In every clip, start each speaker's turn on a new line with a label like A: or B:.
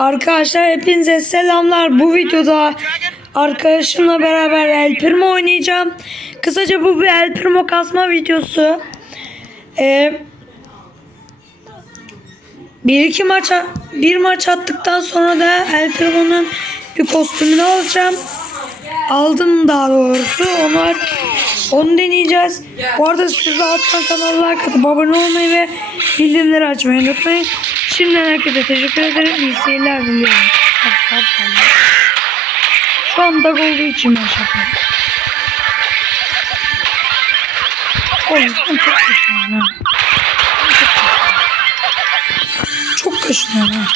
A: Arkadaşlar hepinize selamlar. Bu videoda arkadaşımla beraber El Primo oynayacağım. Kısaca bu bir El Primo kasma videosu. Ee, bir iki maç bir maç attıktan sonra da El Primo'nun bir kostümünü alacağım. Aldım daha doğrusu. Onlar onu deneyeceğiz. Bu arada siz de alttan kanallara katıp abone olmayı ve bildirimleri açmayı unutmayın. Şimdiden herkese teşekkür ederim. İyi seyirler diliyorum. Şu an dag olduğu için ben şaka. Oğlum sen çok kaşınıyorsun ha. Çok kaşınıyorsun ha.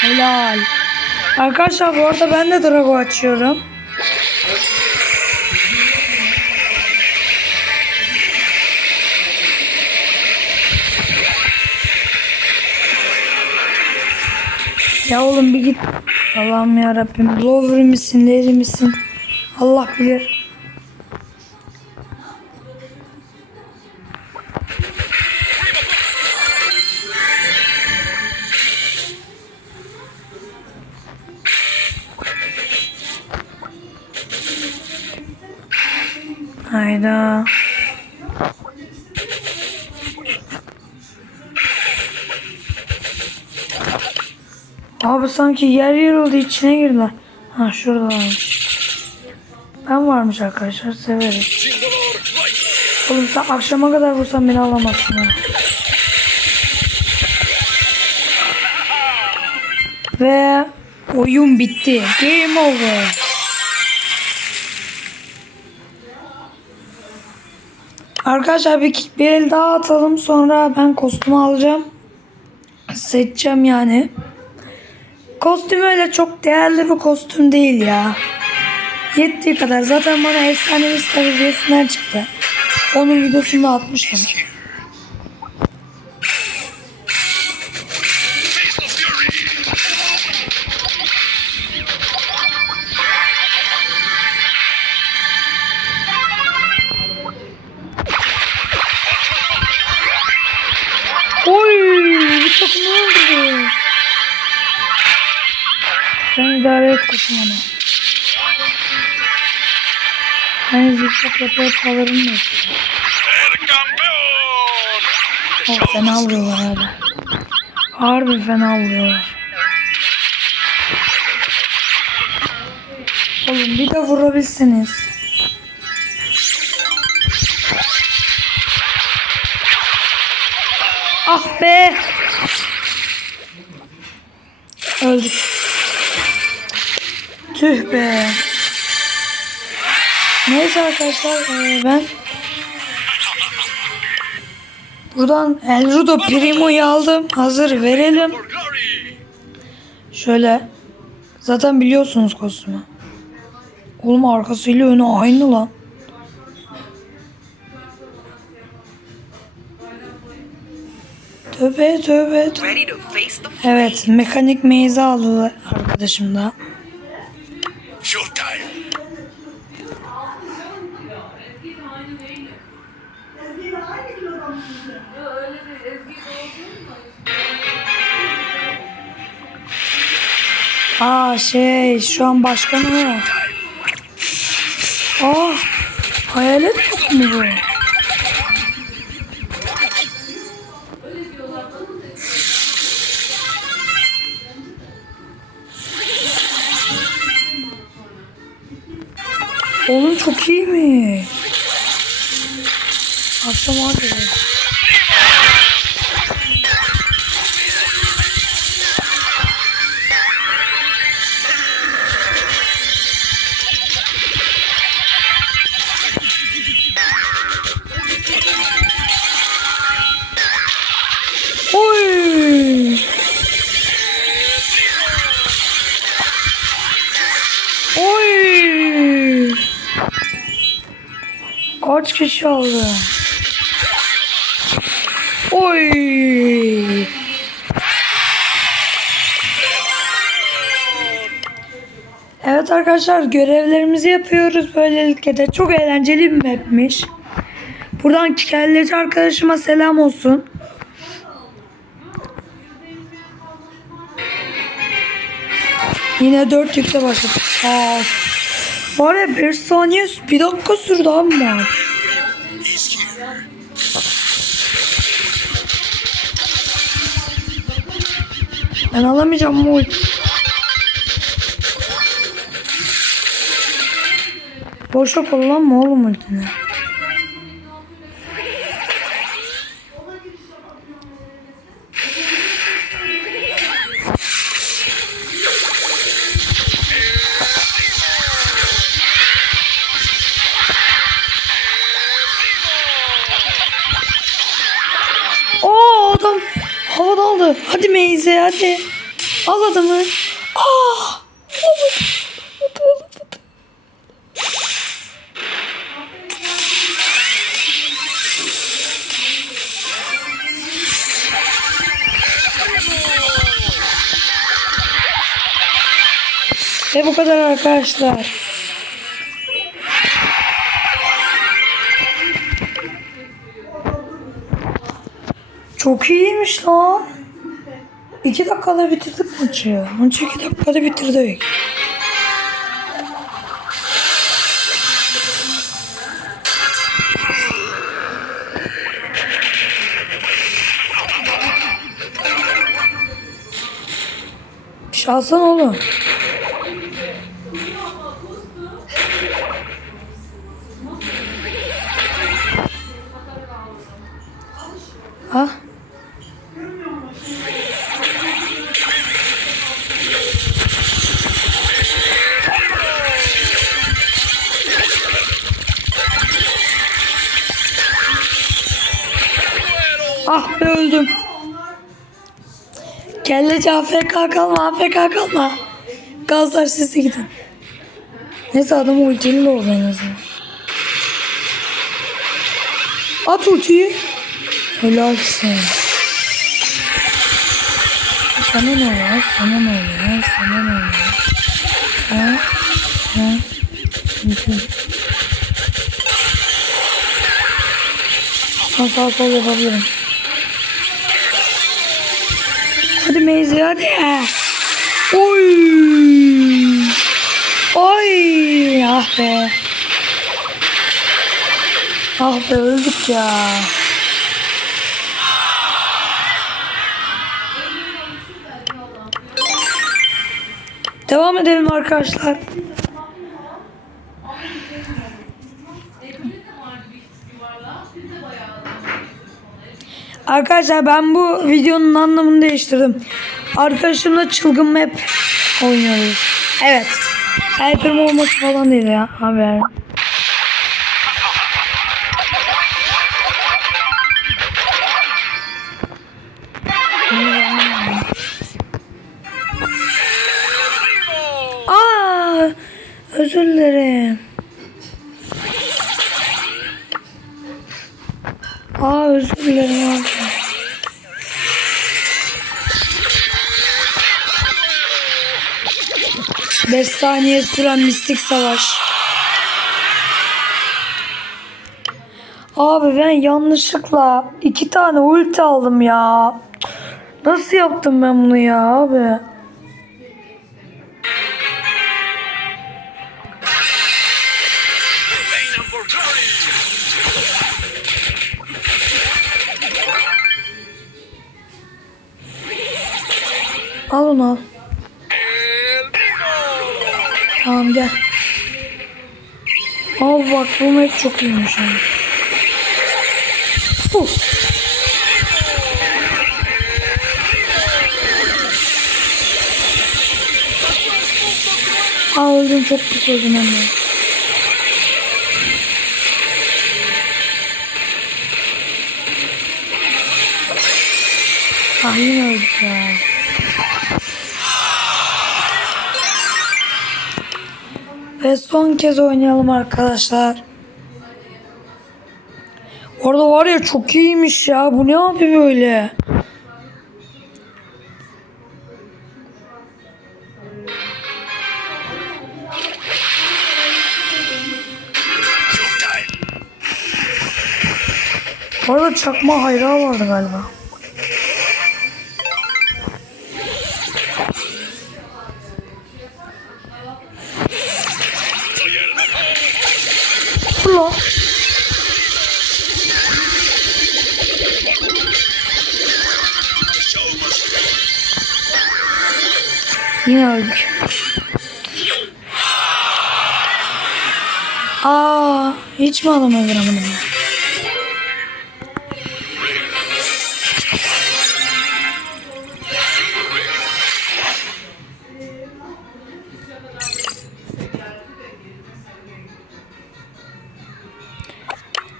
A: Helal. Arkadaşlar bu arada ben de Drago açıyorum. Ya oğlum bir git. Allah'ım ya Rabbim. Lover misin, leri misin? Allah bilir. Abi sanki yer yer oldu içine girdiler. Ha şurada varmış. Ben varmış arkadaşlar severiz. Oğlum sen akşama kadar vursan beni alamazsın ha. Ve oyun bitti. Game over. Arkadaşlar bir, bir el daha atalım sonra ben kostümü alacağım. Seçeceğim yani. Kostüm öyle çok değerli bir kostüm değil ya. Yettiği kadar. Zaten bana efsanevi star hediyesinden çıktı. Onun videosunu atmıştım. Ben zikzak yapıp kalırım yok.
B: ¡El campeón!
A: Oh, fena vuruyorlar abi. Harbi fena vuruyorlar. Oğlum bir de vurabilseniz. Ah be! Öldük. Tüh be. Neyse arkadaşlar eee, ben buradan El Rudo Primo'yu aldım. Hazır verelim. Şöyle. Zaten biliyorsunuz kostümü. Oğlum arkasıyla önü aynı lan. Tövbe tövbe tövbe. Evet mekanik meyze aldı arkadaşım da. Aa şey şu an başkanı. Aa hayalet mu bu? Oğlum çok iyi mi? Akşam hadi. Kaç kişi aldı? Oy! Evet arkadaşlar görevlerimizi yapıyoruz. Böylelikle de çok eğlenceli bir mapmiş. Buradan kelleci arkadaşıma selam olsun. Yine 4 yükle başladık. Aa, var ya 5 saniye bir dakika sürdü abi maç. Ben alamayacağım bu ulti. Boşa kullanma oğlum ultini. Adam havada aldı. Hadi Meyze hadi. Al adamı. Ah! Ve bu kadar arkadaşlar. Çok iyiymiş lan. İki dakikada bitirdik maçı. Maçı iki dakikada bitirdik. Şahsen oğlum. Ah be öldüm. Kelleci AFK kalma AFK kalma. Gazlar sizi gidin. Neyse adam ultili oldu en azından. At ultiyi. Helalsin. Sana ne oluyor? Sana ne oluyor? Sana ne oluyor? Ha? Ha? Ben sağ sol yapabilirim. Hadi Meyzi hadi. Oy. Oy. Ah be. Ah be öldük ya. Devam edelim arkadaşlar. Arkadaşlar ben bu videonun anlamını değiştirdim. Arkadaşımla çılgın map oynuyoruz. Evet. Hyper olması falan değil ya haber. Aa, özür dilerim. Aa özür dilerim abi. Beş saniye süren mistik savaş. Abi ben yanlışlıkla iki tane ulti aldım ya. Nasıl yaptım ben bunu ya abi? Al onu al. Tamam gel. Abi bak bu map çok iyiymiş abi. Huh. Aa öldüm çok pis hem de. Ah yine öldük ya. Ve son kez oynayalım arkadaşlar. Orada var ya çok iyiymiş ya. Bu ne abi böyle? Orada çakma hayrağı vardı galiba. Yine öldük. Aa, hiç mi adam öldüremedim?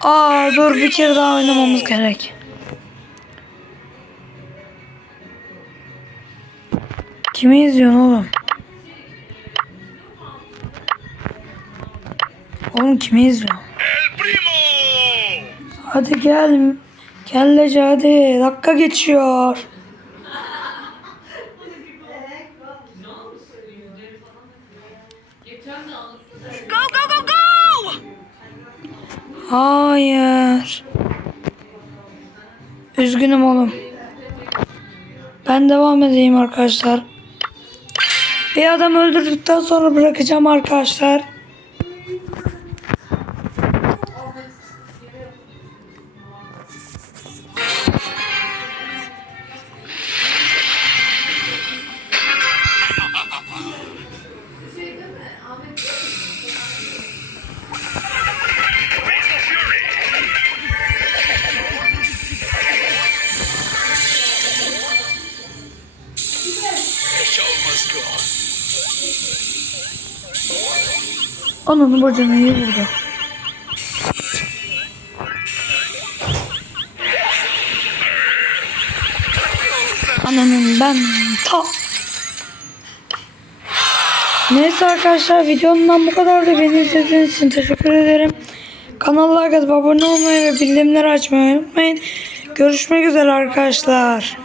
A: Aa dur bir kere daha oynamamız gerek. Kimi izliyorsun oğlum? Oğlum kimi izliyorsun?
B: El primo.
A: Hadi gel. Kellece hadi. Dakika geçiyor.
B: Go go go go.
A: Hayır. Üzgünüm oğlum. Ben devam edeyim arkadaşlar. Bir adam öldürdükten sonra bırakacağım arkadaşlar. Ananı bacını iyi vurdu. Ananın ben ta. Neyse arkadaşlar videomdan bu kadar da beni izlediğiniz için teşekkür ederim. Kanala abone olmayı ve bildirimleri açmayı unutmayın. Görüşmek üzere arkadaşlar.